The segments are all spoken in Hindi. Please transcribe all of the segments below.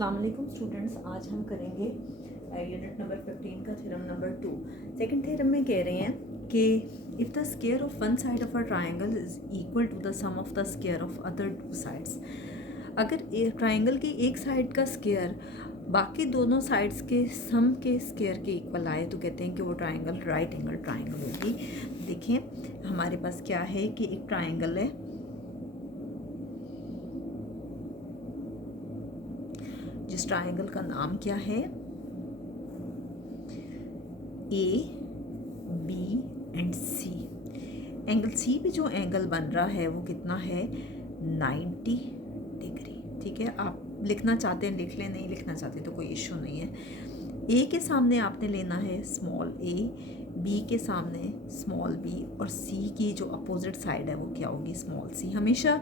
अस्सलाम वालेकुम स्टूडेंट्स, आज हम करेंगे यूनिट नंबर 15 का थ्योरम नंबर 2। सेकंड थ्योरम में कह रहे हैं कि if the square of one side of a triangle is equal to the sum of the square of other two sides. अगर ट्राइंगल की एक साइड का स्क्वायर बाकी दोनों साइड्स के सम के स्क्वायर के इक्वल आए तो कहते हैं कि वो ट्राइंगल राइट एंगल ट्राइंगल होगी। देखिए हमारे पास क्या है कि एक ट्राइंगल है, जिस ट्राइंगल का नाम क्या है A B and C. Angle C भी जो एंगल बन रहा है वो कितना है 90 डिग्री। ठीक है, आप लिखना चाहते हैं लिख लें, नहीं लिखना चाहते तो कोई इशू नहीं है। ए के सामने आपने लेना है स्मॉल ए, बी के सामने स्मॉल बी और सी की जो अपोजिट साइड है वो क्या होगी स्मॉल सी। हमेशा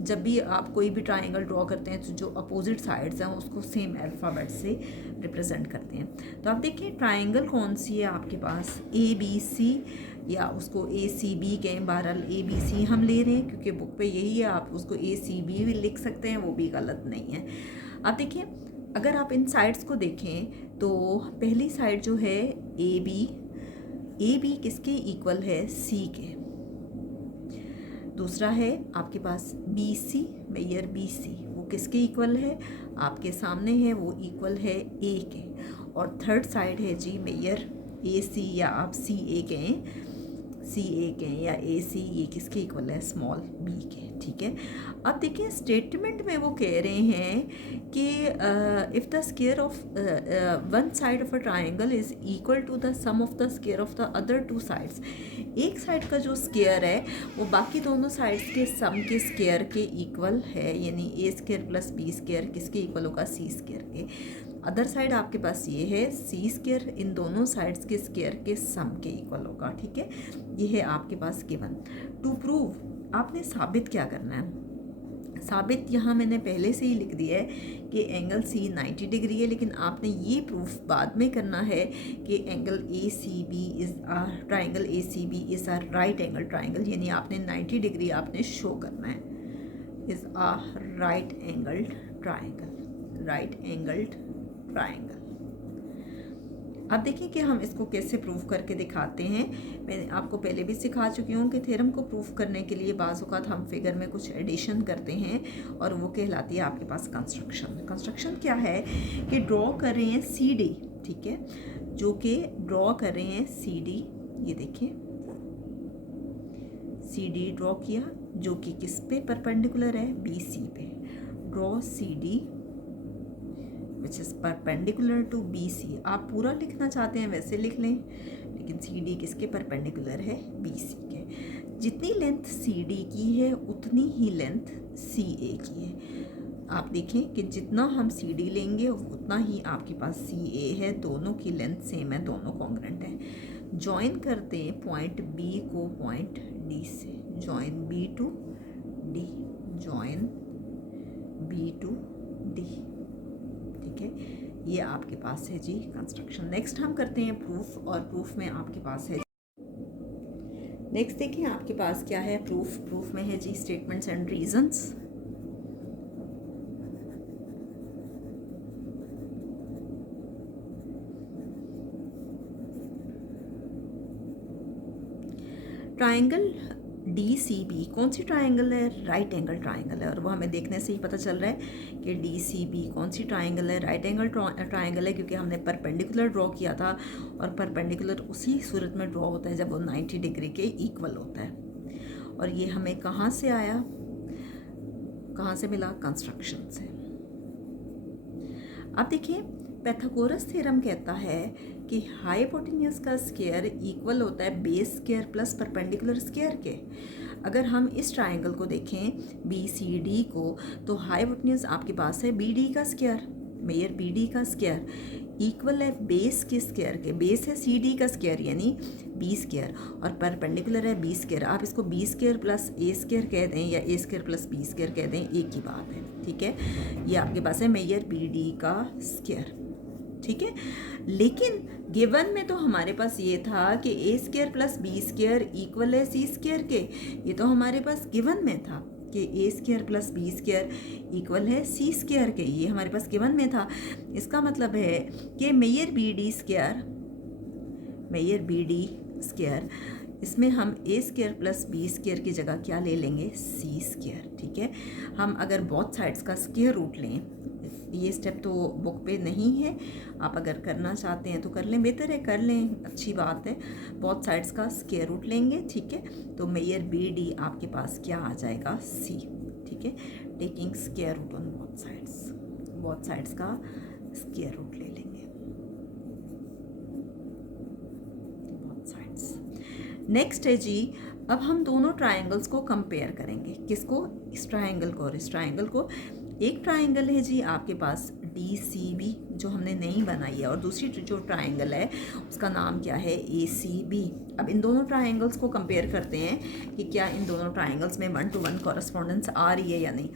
जब भी आप कोई भी ट्राइंगल ड्रॉ करते हैं तो जो अपोजिट साइड्स हैं उसको सेम अल्फ़ाबेट से रिप्रेजेंट करते हैं। तो आप देखिए ट्राइंगल कौन सी है आपके पास, ए बी सी या उसको ए सी बी कहें, बहरहाल ए बी सी हम ले रहे हैं क्योंकि बुक पे यही है। आप उसको ए सी बी भी लिख सकते हैं, वो भी गलत नहीं है। आप देखिए अगर आप इन साइड्स को देखें तो पहली साइड जो है ए बी किसके इक्वल है सी के। दूसरा है आपके पास बी सी, मेयर बी सी, वो किसके इक्वल है आपके सामने है, वो इक्वल है ए के। और थर्ड साइड है जी मेयर ए सी या आप सी ए कहें या ए सी, ये किसके इक्वल है स्मॉल बी के। ठीक है, अब देखिए स्टेटमेंट में वो कह रहे हैं कि if the square of one side of a triangle is equal to the sum of the square of the other two sides. एक साइड का जो स्क्वायर है वो बाकी दोनों साइड्स के सम के स्क्वायर के इक्वल है, यानी ए स्क्वायर प्लस बी स्क्वायर किसके इक्वल होगा सी स्क्वायर के। अदर साइड आपके पास ये है सी स्क्वायर इन दोनों साइड्स के स्क्वायर के सम के इक्वल होगा। ठीक है, ये है आपके पास गिवन। टू प्रूव आपने साबित क्या करना है, साबित यहाँ मैंने पहले से ही लिख दिया है कि एंगल सी 90 डिग्री है, लेकिन आपने ये प्रूफ बाद में करना है कि angle A C B is triangle A C B is a right angle triangle, यानी आपने 90 डिग्री आपने शो करना है is a right angled triangle, right angled triangle. अब देखिए कि हम इसको कैसे प्रूफ करके दिखाते हैं। मैंने आपको पहले भी सिखा चुकी हूँ कि थ्योरम को प्रूफ करने के लिए बाज़ औक़ात हम फिगर में कुछ एडिशन करते हैं और वो कहलाती है आपके पास कंस्ट्रक्शन। कंस्ट्रक्शन क्या है कि ड्रॉ कर रहे हैं सी डी, ठीक है, जो कि ड्रॉ कर रहे हैं सी डी, ये देखिए सी डी ड्रॉ किया जो कि किस पे परपेंडिकुलर है बी सी पे। Draw C D which is perpendicular to B C. आप पूरा लिखना चाहते हैं वैसे लिख लें, लेकिन सी डी किसके परपेंडिकुलर है बी सी के। जितनी लेंथ सी डी की है उतनी ही लेंथ सी ए की है। आप देखें कि जितना हम सी डी लेंगे उतना ही आपके पास सी ए है, दोनों की लेंथ सेम है, दोनों कॉन्ग्रेंट हैं। ज्वाइन करते हैं पॉइंट बी को पॉइंट डी से, join B to D, join B to D. ठीक है, ये आपके पास है जी कंस्ट्रक्शन। नेक्स्ट हम करते हैं प्रूफ, और प्रूफ में आपके पास है नेक्स्ट देखिए आपके पास क्या है प्रूफ। प्रूफ में है जी statements and reasons. Triangle D C B कौन सी ट्राइंगल है, राइट एंगल ट्राइंगल है, और वो हमें देखने से ही पता चल रहा है कि डी सी बी कौन सी ट्राइंगल है, राइट एंगल ट्राइंगल है, क्योंकि हमने परपेंडिकुलर ड्रॉ किया था और परपेंडिकुलर उसी सूरत में ड्रॉ होता है जब वो 90 डिग्री के इक्वल होता है। और ये हमें कहाँ से आया, कहाँ से मिला, कंस्ट्रक्शन से। अब देखिए पाइथागोरस थ्योरम कहता है कि हाइपोटेन्यूज का स्क्वायर इक्वल होता है base square plus perpendicular square के। अगर हम इस ट्राइंगल को देखें बी सी डी को, तो हाइपोटेन्यूज आपके पास है बी डी का स्क्वायर, मेयर बी डी का स्क्वायर इक्वल है बेस के स्क्वायर के। बेस है सी डी का स्क्वायर यानी बी स्क्वायर, और परपेंडिकुलर है बी स्क्वायर। आप इसको बी स्क्वायर प्लस ए स्क्वायर कह दें या ए स्क्वायर प्लस बी स्क्वायर कह दें, एक ही बात है। ठीक है, ये आपके पास है मेयर बी डी का स्क्वायर। ठीक है, लेकिन गिवन में तो हमारे पास ये था कि A square plus B square equal है सी स्क्वायर के, ये तो हमारे पास गिवन में था। कि A square plus B square equal है सी स्क्वायर के। ये हमारे पास गिवन में था। इसका मतलब है कि मेयर बी डी स्क्वायर, इसमें हम ए स्क्वायर प्लस बी स्क्वायर की जगह क्या ले लेंगे, सी स्क्वायर। ठीक है, हम अगर बोथ साइड्स का स्क्वायर रूट लें, ये स्टेप तो बुक पे नहीं है, आप अगर करना चाहते हैं तो कर लें, बेहतर है कर लें, अच्छी बात है। बोथ साइड्स का स्क्वायर रूट लेंगे। ठीक है, तो मेयर बी डी आपके पास क्या आ जाएगा, सी। ठीक है, taking square root on both sides का स्क्वायर रूट ले लेंगे बोथ साइड्स। नेक्स्ट है जी, अब हम दोनों ट्रायंगल्स को कंपेयर करेंगे। किसको, इस ट्रायंगल को और इस ट्रायंगल को। एक ट्रायंगल है जी आपके पास DCB जो हमने नहीं बनाई है, और दूसरी जो ट्रायंगल है उसका नाम क्या है, ACB। अब इन दोनों ट्रायंगल्स को कंपेयर करते हैं कि क्या इन दोनों ट्रायंगल्स में 1 to 1 कॉरस्पॉन्डेंस आ रही है या नहीं।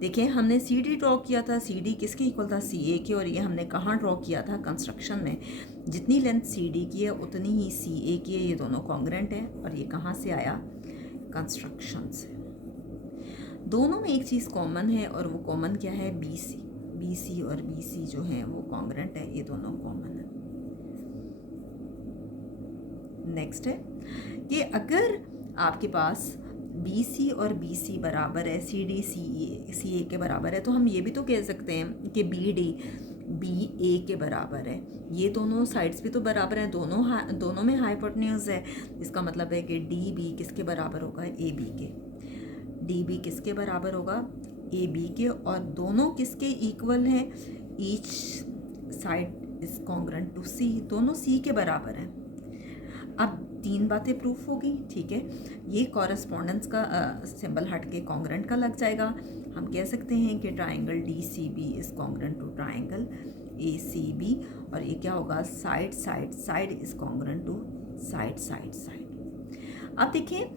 देखिए, हमने CD ड्रॉ किया था, CD किसके इक्वल था, CA के, और ये हमने कहाँ ड्रॉ किया था, कंस्ट्रक्शन में। जितनी लेंथ CD की है उतनी ही CA की है, ये दोनों कॉन्ग्रेंट है, और ये कहाँ से आया, कंस्ट्रक्शन से। दोनों में एक चीज़ कॉमन है, और वो कॉमन क्या है, BC और BC जो है वो कॉन्ग्रेंट है, ये दोनों कॉमन है। नेक्स्ट है कि अगर आपके पास BC और BC बराबर है, CD CA के बराबर है, तो हम ये भी तो कह सकते हैं कि BD BA के बराबर है। ये दोनों साइड्स भी तो बराबर हैं, दोनों में हाइपोटेन्यूज है। इसका मतलब है कि DB किसके बराबर होगा, AB के। DB किसके बराबर होगा, AB के, और दोनों किसके इक्वल हैं, each side is congruent to C, दोनों C के बराबर हैं। अब 3 बातें प्रूफ हो गई। ठीक है, ये कॉरस्पॉन्डेंस का सिंबल हट के कॉन्ग्रेंट का लग जाएगा। हम कह सकते हैं कि triangle DCB is congruent to triangle ACB, और ये क्या होगा, side is congruent to side. अब देखिए,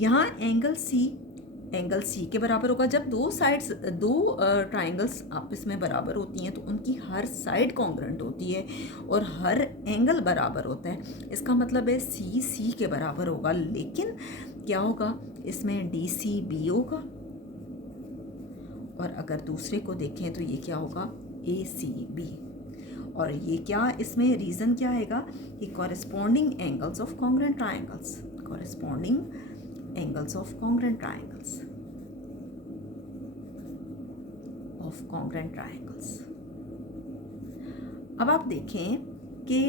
यहाँ एंगल C के बराबर होगा। जब दो ट्राइंगल्स आपस में बराबर होती हैं तो उनकी हर साइड कॉन्ग्रेंट होती है और हर एंगल बराबर होता है। इसका मतलब है C के बराबर होगा, लेकिन क्या होगा, इसमें DCB होगा, और अगर दूसरे को देखें तो ये क्या होगा, ACB। और ये क्या, इसमें रीज़न क्या आएगा कि corresponding angles of congruent triangles, angles of congruent triangles। अब आप देखें कि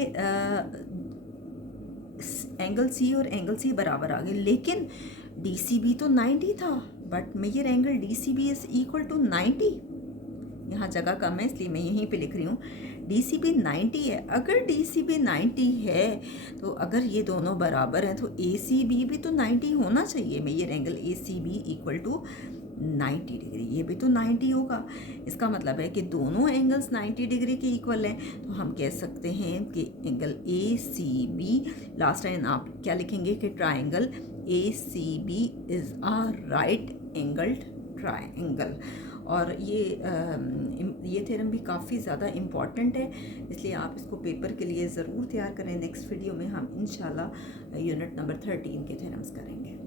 एंगल C और एंगल C बराबर आ गए, लेकिन DCB तो 90 था, but major angle DCB is equal to 90। यहाँ जगह कम है इसलिए मैं यहीं पे लिख रही हूँ, DCB 90 है। अगर DCB 90 है तो अगर ये दोनों बराबर हैं तो ACB भी तो 90 होना चाहिए। Major angle ACB equal to 90 degree, ये भी तो 90 होगा। इसका मतलब है कि दोनों एंगल्स 90 डिग्री के इक्वल हैं, तो हम कह सकते हैं कि एंगल ACB, लास्ट टाइम आप क्या लिखेंगे कि triangle ACB is a right angled triangle. और ये थ्योरम भी काफ़ी ज़्यादा इम्पॉर्टेंट है, इसलिए आप इसको पेपर के लिए ज़रूर तैयार करें। नेक्स्ट वीडियो में हम इंशाल्लाह यूनिट नंबर 13 के थ्योरम्स करेंगे।